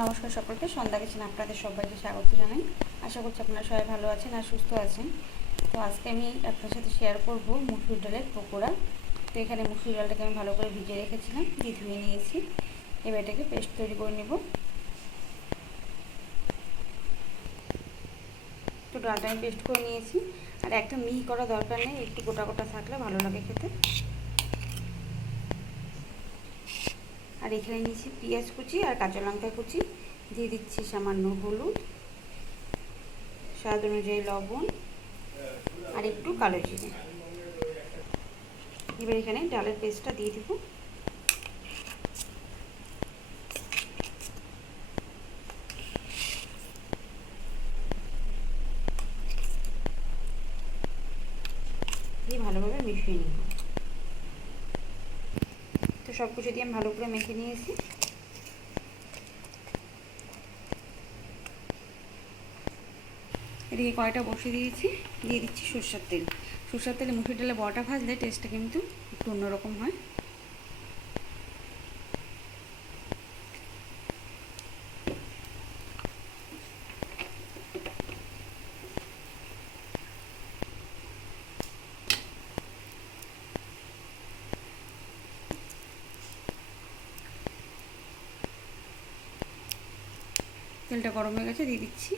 নমস্কার সকলকে, সন্ধ্যা কিচেনে আপনাদের সবাইকে স্বাগত জানাই। আশা করছি আপনারা সবাই ভালো আছেন আর সুস্থ আছেন। তো আজকে আমি আপনার সাথে শেয়ার করব মুসুর ডালের পকোড়া। তো এখানে মুসুর ডালটাকে আমি ভালো করে ভিজিয়ে রেখেছিলাম, দিয়ে ধুয়ে নিয়েছি। এবার এটাকে পেস্ট তৈরি করে নেব। তো ডালটা আমি পেস্ট করে নিয়েছি, আর একটা মিহি করা দরকার নেই, একটু গোটা গোটা থাকলে ভালো লাগে খেতে। আর এখানে নিয়েছি পেঁয়াজ কুচি আর কাঁচা লঙ্কা কুচি, দিয়ে দিচ্ছি সামান্য হলুদ, স্বাদ অনুযায়ী লবণ আর একটু কালো জিরে। এবার এখানে ডালের পেস্টটা দিয়ে দিব। দিয়ে ভালোভাবে মিশিয়ে নিব। তো সব কিছু দিয়ে আমি ভালো করে মেখে নিয়েছি। এদিকে কড়াইটা বসিয়ে দিয়েছি, দিয়ে দিচ্ছি সরষের তেল। সরষের তেলে মুসুর ডালে বড়াটা ভাজলে টেস্টটা কিন্তু একটু অন্যরকম হয়। তেলটা গরম হয়ে গেছে, দিয়ে দিচ্ছি।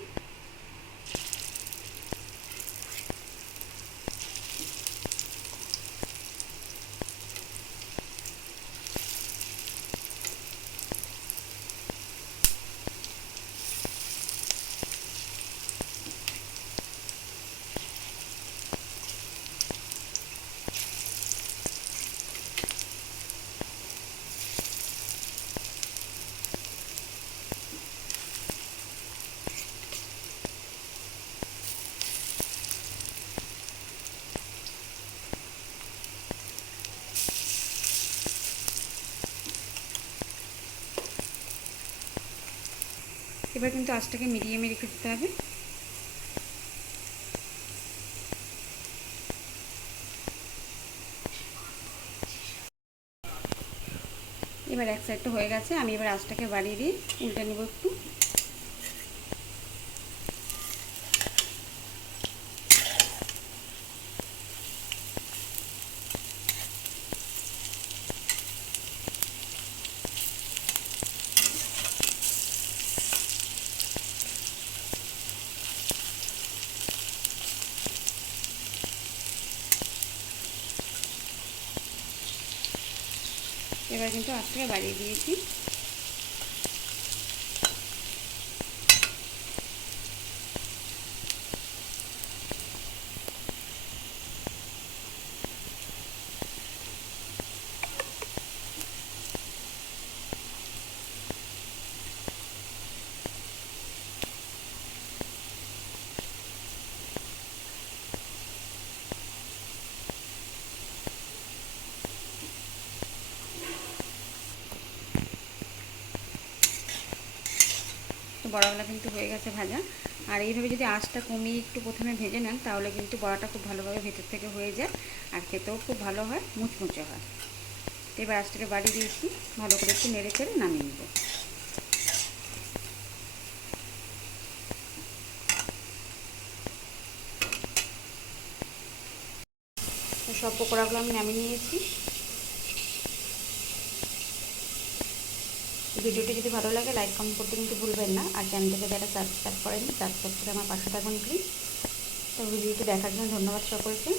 এবার কিন্তু আঁচটাকে মিডিয়ামে রেখে দিতে হবে। এবার এক সাইডটা হয়ে গেছে, আমি এবার আঁচটাকে বাড়িয়ে দিয়ে উল্টে নেব একটু। এবার কিন্তু আঁচটাকে বাড়িয়ে দিয়েছি। তো বড়াগুলো কিন্তু হয়ে গেছে ভাজা। আর এইভাবে যদি আঁচটা কমিয়ে একটু প্রথমে ভেজে নেন, তাহলে কিন্তু বড়াটা খুব ভালোভাবে ভেতর থেকে হয়ে যায়, আর খেতেও খুব ভালো হয়, মুচমুচে হয়। তো এবার আঁচটাকে বাড়িয়ে দিয়েছি, ভালো করে একটু নেড়ে চেড়ে নামিয়ে নেব। তো সব পকোড়াগুলো আমি নামিয়ে নিয়েছি। ভিডিওটি যদি ভালো লাগে লাইক কমেন্ট করতে কিন্তু ভুলবেন না, আর চ্যানেলটাকে যারা সাবস্ক্রাইব করেনি সাবস্ক্রাইব করে আমার পাশে থাকুন প্লিজ। তো ভিডিওটি দেখার জন্য ধন্যবাদ সকলকে।